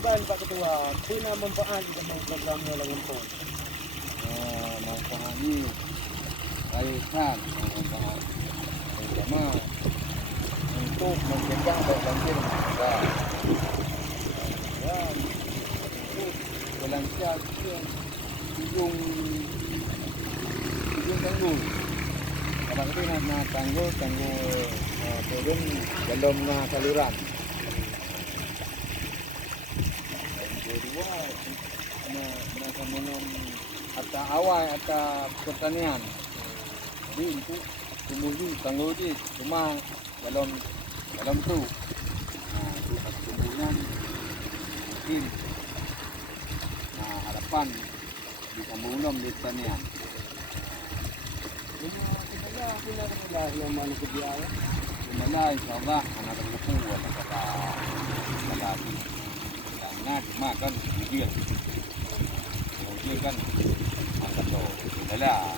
Iban Pak Ketua, guna manfaat dalam program Lawan Pon. Manfaat ini barisan manfaat pertama untuk mencegah banjir besar. Ya, untuk melancar ujung tanggul. Kadang itu nak tanggul turun dalam saluran. Kedua, mereka minum atau awal atau pertanian. Jadi untuk tumbuh di tanggul di cuma dalam tu. Nah, itu pertumbuhan mungkin. Nah, harapan bisa mengulam di pertanian. Kita yang mana kerja ya? Sebenarnya insyaAllah anak terkumpul kata lagi. Karena cuma kan mobil kan mantap tu. Itulah.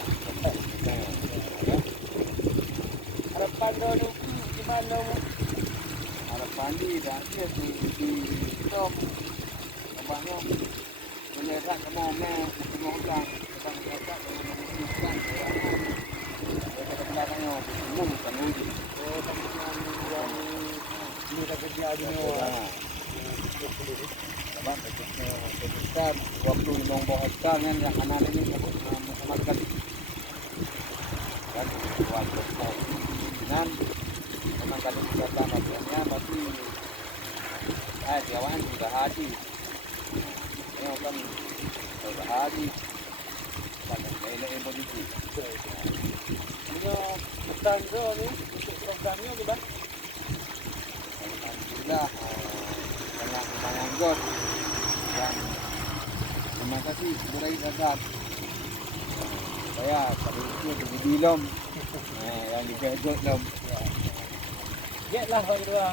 Harapan dulu gimana? Harapan di dah dia di tom abangnya menyerah kamu mengolah tentang mereka dengan memutuskan mereka belakangnya umum kan uji. Yang ini kerja di bawah. Sebab hektar 25 hektar kan yang kanan ini sama sekali kan waktu dan memang kalau kita tanahnya masih jawan sudah haji ini kan sudah haji pada lain posisi Ini tangga ni untuk programnya juga. Alhamdulillah sangat menanggut dan terima kasih kepada rakyat saya pada itu dibilom yang digajet lom Ya lah Pak Ketua.